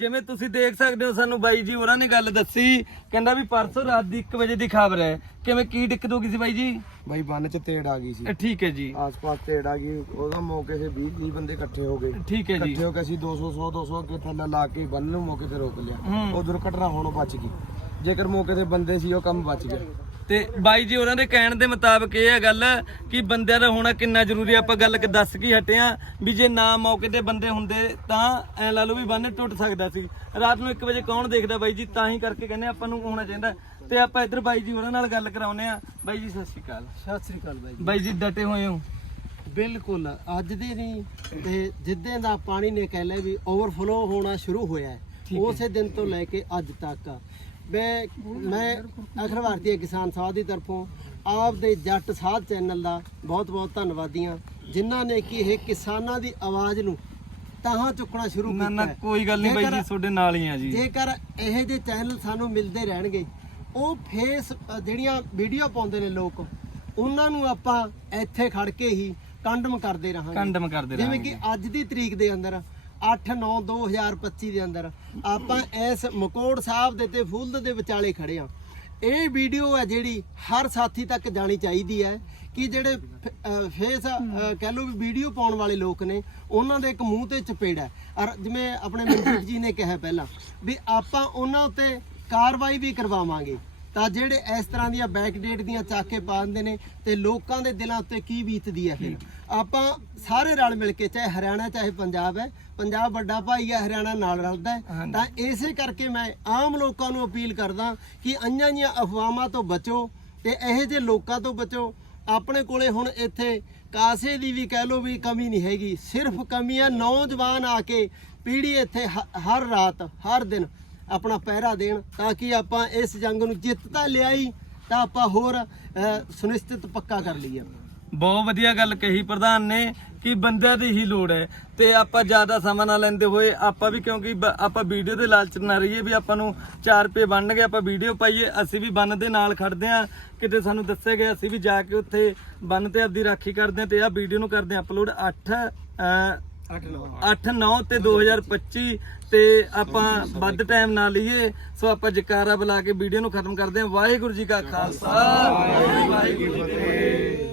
ਜਿਵੇਂ ਤੁਸੀਂ ਦੇਖ ਸਕਦੇ ਹੋ? ਸਾਨੂੰ ਬਾਈ ਜੀ ਹੋਰਾਂ ਨੇ ਗੱਲ ਦੱਸੀ। ਕਹਿੰਦਾ ਵੀ ਪਰਸੋਂ ਰਾਤ ਦੀ 1 ਵਜੇ ਦੀ ਖਬਰ ਹੈ। ਕਿਵੇਂ ਕੀ ਦਿੱਕਤ ਹੋ ਗਈ ਸੀ ਬਾਈ ਜੀ? ਬਾਈ ਬੰਨ ਚ ਤੇੜ ਆ ਗਈ ਸੀ। ਠੀਕ ਹੈ ਜੀ। ਆਸ-ਪਾਸ ਤੇੜ ਆ ਗਈ। ਉਹਦਾ ਮੌਕੇ ਤੇ 20 30 ਬੰਦੇ ਇਕੱਠੇ ਹੋ ਗਏ। ਠੀਕ ਹੈ ਜੀ। ਇਕੱਠੇ ਹੋ ਕੇ ਅਸੀਂ 200 100 200 ਅੱਗੇ ਥੱਲੇ ਲਾ ਕੇ ਬੰਨ ਨੂੰ ਮੌਕੇ ਤੇ ਰੋਕ ਲਿਆ। ਹੂੰ। ਉਹ ਦੁਰਘਟਨਾ ਹੋਣੋਂ ਬਚ ਗਈ। ਜੇਕਰ ਮੌਕੇ ਤੇ ਬੰਦੇ ਸੀ ਉਹ ਕੰਮ ਬਚ ਗਿਆ। ਤੇ ਬਾਈ ਜੀ ਉਹਨਾਂ ਦੇ ਕਹਿਣ ਦੇ ਮੁਤਾਬਕ ਇਹ ਹੈ ਗੱਲ ਕਿ ਬੰਦਿਆਂ ਦਾ ਹੋਣਾ ਕਿੰਨਾ ਜ਼ਰੂਰੀ ਆਪਾਂ ਗੱਲ ਕਿ ਦੱਸ ਕੀ ਹਟਿਆ ਵੀ ਜੇ ਨਾ ਮੌਕੇ ਤੇ ਬੰਦੇ ਹੁੰਦੇ ਤਾਂ ਐ ਲਾ ਲਓ ਵੀ ਬੰਨ ਟੁੱਟ ਸਕਦਾ ਸੀ। ਰਾਤ ਨੂੰ 1 ਵਜੇ ਕੌਣ ਦੇਖਦਾ ਬਾਈ ਜੀ? ਤਾਂ ਹੀ ਕਰਕੇ ਕਹਿੰਦੇ ਆਪਾਂ ਨੂੰ ਹੋਣਾ ਚਾਹੀਦਾ। ਤੇ ਆਪਾਂ ਇੱਧਰ ਬਾਈ ਜੀ ਉਹਨਾਂ ਨਾਲ ਗੱਲ ਕਰਾਉਨੇ ਆ ਬਾਈ ਜੀ ਸਤਿ ਸ਼੍ਰੀ ਅਕਾਲ। ਸਤਿ ਸ੍ਰੀ ਅਕਾਲ ਬਾਈ ਬਾਈ ਜੀ ਡਟੇ ਹੋਏ ਹੋ? ਬਿਲਕੁਲ ਅੱਜ ਦੇ ਨਹੀਂ ਤੇ ਜਿੱਦਾਂ ਦਾ ਪਾਣੀ ਨੇ ਕਹਿ ਲਿਆ ਵੀ ਓਵਰਫਲੋ ਹੋਣਾ ਸ਼ੁਰੂ ਹੋਇਆ ਹੈ। ਉਸੇ ਦਿਨ ਤੋਂ ਲੈ ਕੇ ਅੱਜ ਤੱਕ। ਮੈਂ ਮੈਂ ਅਖਰ ਭਾਰਤੀ ਕਿਸਾਨ ਸਭਾ ਦੀ ਤਰਫੋਂ ਆਪ ਦੇ ਜੱਟ ਸਾਧ ਚੈਨਲ ਦਾ ਬਹੁਤ ਬਹੁਤ ਧੰਨਵਾਦੀ ਹਾਂ। ਜਿਨ੍ਹਾਂ ਨੇ ਕਿ ਇਹ ਕਿਸਾਨਾਂ ਦੀ ਆਵਾਜ਼ ਨੂੰ ਤਾਹਾਂ ਚੁੱਕਣਾ ਸ਼ੁਰੂ ਕੀਤਾ ਨਾ ਕੋਈ ਗੱਲ ਨਹੀਂ ਬਾਈ ਜੀ ਤੁਹਾਡੇ ਨਾਲ ਹੀ ਆ ਜੀ। ਜੇਕਰ ਇਹੋ ਜਿਹੇ ਚੈਨਲ ਸਾਨੂੰ ਮਿਲਦੇ ਰਹਿਣਗੇ ਉਹ ਫੇਸ ਜਿਹੜੀਆਂ ਵੀਡੀਓ ਪਾਉਂਦੇ ਨੇ ਲੋਕ ਉਹਨਾਂ ਨੂੰ ਆਪਾਂ ਇੱਥੇ ਖੜ ਕੇ ਹੀ ਕੰਡਮ ਕਰਦੇ ਰਹਾਂਗੇ। ਕੰਡਮ ਕਰਦੇ ਜਿਵੇਂ ਰਹਾਂਗੇ। ਕਿ ਅੱਜ ਦੀ ਤਰੀਕ ਦੇ ਅੰਦਰ 8 9 2025 ਦੇ ਅੰਦਰ ਆਪਾਂ ਇਸ ਮਕੋੜ ਸਾਹਿਬ ਦੇ ਤੇ ਫੁੱਲ ਦੇ ਵਿਚਾਲੇ ਖੜੇ ਆ ਇਹ ਵੀਡੀਓ ਹੈ ਜਿਹੜੀ ਹਰ ਸਾਥੀ ਤੱਕ ਜਾਣੀ ਚਾਹੀਦੀ ਹੈ ਕਿ ਜਿਹੜੇ ਫ- ਫੇਸ ਕਹਿ ਲਓ ਵੀ ਵੀਡੀਓ ਪਾਉਣ ਵਾਲੇ ਲੋਕ ਨੇ, ਉਹਨਾਂ ਦੇ ਇੱਕ ਮੂੰਹ ਤੇ ਚਪੇੜ ਹੈ। ਔਰ ਜਿਵੇਂ ਆਪਣੇ ਮਨਜੀਤ ਜੀ ਨੇ ਕਿਹਾ ਪਹਿਲਾਂ ਵੀ ਆਪਾਂ ਉਹਨਾਂ ਉੱਤੇ ਕਾਰਵਾਈ ਵੀ ਕਰਵਾਵਾਂਗੇ ਤਾਂ ਜਿਹੜੇ ਇਸ ਤਰ੍ਹਾਂ ਦੀਆਂ ਬੈਕ ਡੇਟ ਦੀਆਂ ਚਾਕੇ ਪਾਉਂਦੇ ਨੇ ਤੇ ਲੋਕਾਂ ਦੇ ਦਿਲਾਂ ਉੱਤੇ ਕੀ ਬੀਤਦੀ ਹੈ ਫਿਰ? ਆਪਾਂ ਸਾਰੇ ਰਲ ਮਿਲ ਕੇ ਚਾਹੇ ਹਰਿਆਣਾ ਚਾਹੇ ਪੰਜਾਬ ਹੈ ਪੰਜਾਬ ਵੱਡਾ ਭਾਈ ਹੈ ਹਰਿਆਣਾ ਨਾਲ ਰਲਦਾ ਹੈ। ਤਾਂ ਇਸੇ ਕਰਕੇ ਮੈਂ ਆਮ ਲੋਕਾਂ ਨੂੰ ਅਪੀਲ ਕਰਦਾ ਕਿ ਅੰਨਾਂ ਦੀਆਂ ਅਫਵਾਹਾਂ ਤੋਂ ਬਚੋ ਤੇ ਇਹੋ ਜਿਹੇ ਲੋਕਾਂ ਤੋਂ ਬਚੋ। ਆਪਣੇ ਕੋਲੇ ਹੁਣ ਇੱਥੇ ਕਾਸੇ ਦੀ ਵੀ ਕਹਿ ਲੋ ਵੀ ਕਮੀ ਨਹੀਂ ਹੈਗੀ। ਸਿਰਫ ਕਮੀ ਹੈ ਨੌਜਵਾਨ ਆ ਕੇ ਪੀੜ੍ਹੀ ਇੱਥੇ ਹਰ ਰਾਤ ਹਰ ਦਿਨ ਆਪਣਾ ਪਹਿਰਾ ਦੇਣ ਤਾਂ ਕਿ ਆਪਾਂ ਇਸ ਜੰਗ ਨੂੰ ਜਿੱਤ ਤਾਂ ਲਿਆਈ, ਤਾਂ ਆਪਾਂ ਹੋਰ ਸੁਨਿਸ਼ਚਿਤ ਪੱਕਾ ਕਰ ਲਈਏ। ਬਹੁਤ ਵਧੀਆ ਗੱਲ ਕਹੀ ਪ੍ਰਧਾਨ ਨੇ ਕਿ ਬੰਦਿਆਂ ਦੀ ਹੀ ਲੋੜ ਹੈ ਤੇ ਆਪਾਂ ਜ਼ਿਆਦਾ ਸਮਾਂ ਨਾ ਲੈਂਦੇ ਹੋਏ ਆਪਾਂ ਵੀ ਕਿਉਂਕਿ ਬ- ਆਪਾਂ ਵੀਡੀਓ ਦੇ ਲਾਲਚ ਨਾ ਰਹੀਏ ਵੀ ਆਪਾਂ ਨੂੰ 4 ਰੁਪਏ ਬਣਨਗੇ ਆਪਾਂ ਵੀਡੀਓ ਪਾਈਏ, ਅਸੀਂ ਵੀ ਬੰਨ ਦੇ ਨਾਲ ਖੜਦੇ ਆ ਕਿਤੇ ਸਾਨੂੰ ਦੱਸੇ ਗਏ ਅਸੀਂ ਵੀ ਜਾ ਕੇ ਉੱਥੇ ਬੰਨ ਤੇ ਆਪਦੀ ਰਾਖੀ ਕਰਦੇ ਆ ਤੇ ਆ ਵੀਡੀਓ ਨੂੰ ਕਰਦੇ ਆ ਅਪਲੋਡ 8 8 9 ਤੇ 2025 ਤੇ ਆਪਾਂ ਵੱਧ ਟਾਈਮ ਨਾ ਲਈਏ। ਸੋ ਆਪਾਂ ਜਕਾਰਾ ਬੁਲਾ ਕੇ ਵੀਡੀਓ ਨੂੰ ਖਤਮ ਕਰਦੇ ਹਾਂ। ਵਾਹਿਗੁਰੂ ਜੀ ਕਾ ਖਾਲਸਾ। ਵਾਹਿਗੁਰੂ ਜੀ ਕੀ ਫਤਿਹ।